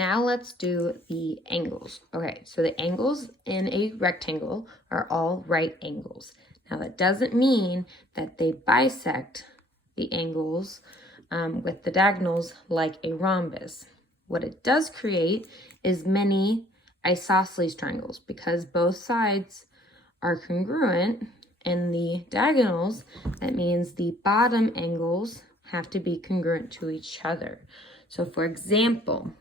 Now let's do the angles. Okay, so the angles in a rectangle are all right angles. Now that doesn't mean that they bisect the angles with the diagonals like a rhombus. What it does create is many isosceles triangles because both sides are congruent and the diagonals, that means the bottom angles have to be congruent to each other. So for example,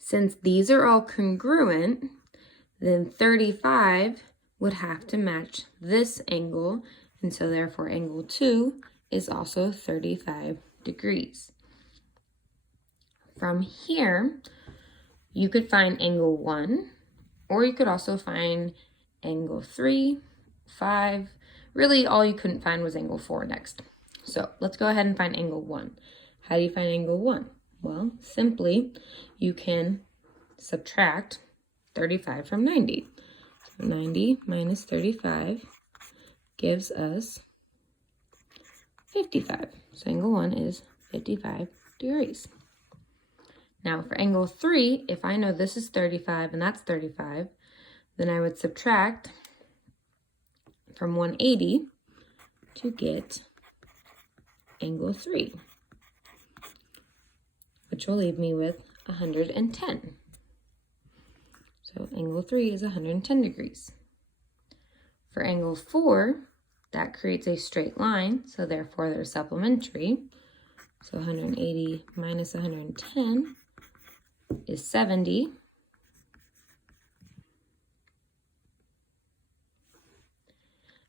since these are all congruent, then 35 would have to match this angle, and so therefore angle 2 is also 35 degrees. From here, you could find angle 1, or you could also find angle 3, 5. Really, all you couldn't find was angle 4 next. So let's go ahead and find angle 1. How do you find angle 1? Well, simply, you can subtract 35 from 90. So 90 minus 35 gives us 55. So angle 1 is 55 degrees. Now for angle 3, if I know this is 35 and that's 35, then I would subtract from 180 to get angle 3, which will leave me with 110. So angle 3 is 110 degrees. For angle 4, that creates a straight line, so therefore they're supplementary. So 180 minus 110 is 70.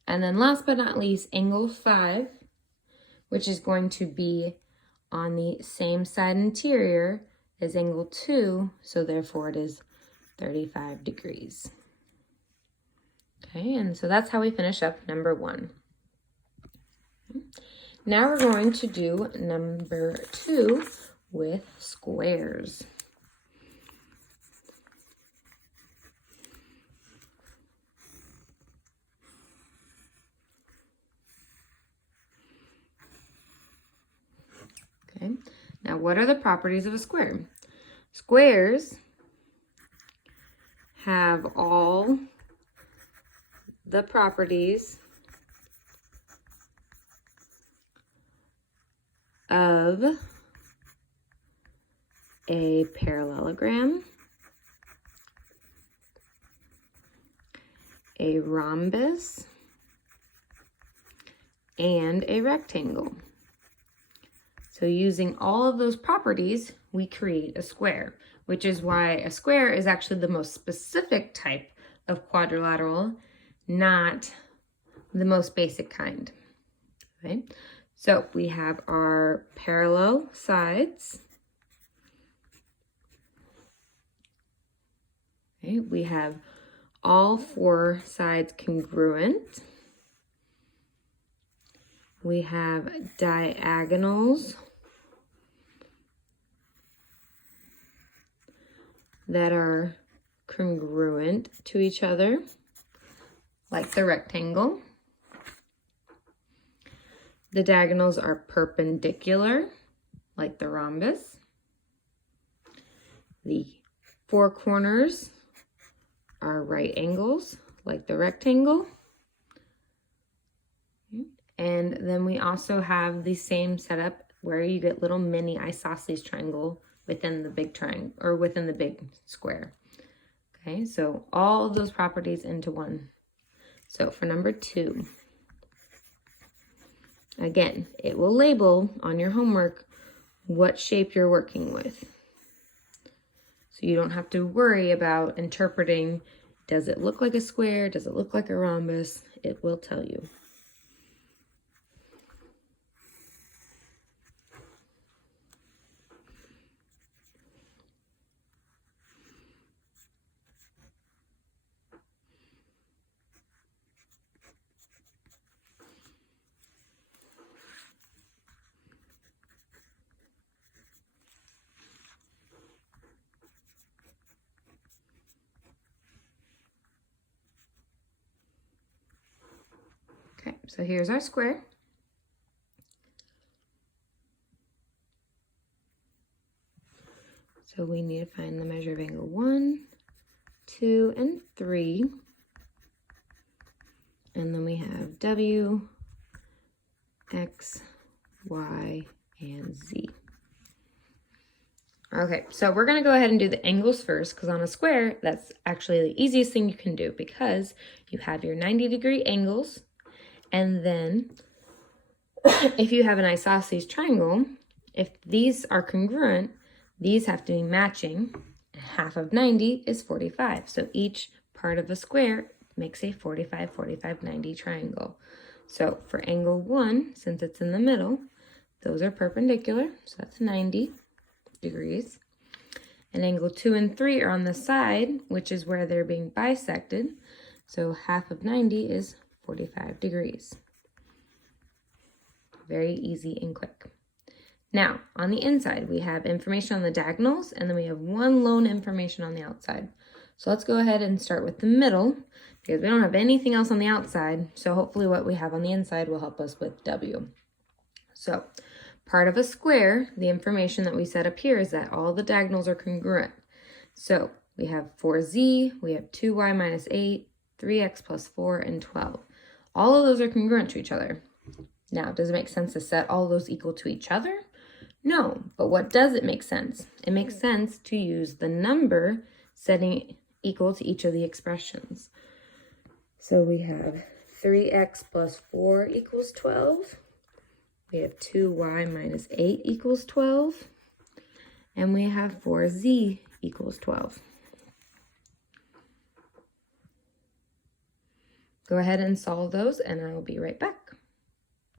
And then last but not least, angle 5, which is going to be on the same side interior as angle 2, so therefore it is 35 degrees. Okay, and so that's how we finish up number 1. Now we're going to do number 2 with squares. Okay, now what are the properties of a square? Squares have all the properties of a parallelogram, a rhombus, and a rectangle. So using all of those properties, we create a square, which is why a square is actually the most specific type of quadrilateral, not the most basic kind. Okay, so we have our parallel sides. Okay, we have all 4 sides congruent. We have diagonals that are congruent to each other, like the rectangle. The diagonals are perpendicular, like the rhombus. The 4 corners are right angles, like the rectangle. And then we also have the same setup where you get little mini isosceles triangle within the big triangle, or within the big square. Okay, so all of those properties into one. So for number 2, again, it will label on your homework what shape you're working with. So you don't have to worry about interpreting, does it look like a square? Does it look like a rhombus? It will tell you. Okay, so here's our square. So we need to find the measure of angle 1, 2, and 3. And then we have W, X, Y, and Z. Okay, so we're going to go ahead and do the angles first, because on a square, that's actually the easiest thing you can do, because you have your 90-degree angles, and then if you have an isosceles triangle, if these are congruent, these have to be matching. Half of 90 is 45, so each part of a square makes a 45, 45, 90 triangle. So for angle 1, since it's in the middle, those are perpendicular, so that's 90 degrees. And angle 2 and 3 are on the side, which is where they're being bisected. So half of 90 is 45 degrees. Very easy and quick. Now, on the inside, we have information on the diagonals, and then we have one lone information on the outside. So let's go ahead and start with the middle, because we don't have anything else on the outside. So hopefully what we have on the inside will help us with W. So part of a square, the information that we set up here is that all the diagonals are congruent. So we have 4z, we have 2y minus 8, 3x plus 4, and 12. All of those are congruent to each other. Now, does it make sense to set all those equal to each other? No, but what does it make sense? It makes sense to use the number setting equal to each of the expressions. So we have 3x plus 4 equals 12. We have 2y minus 8 equals 12. And we have 4z equals 12. Go ahead and solve those, and I'll be right back.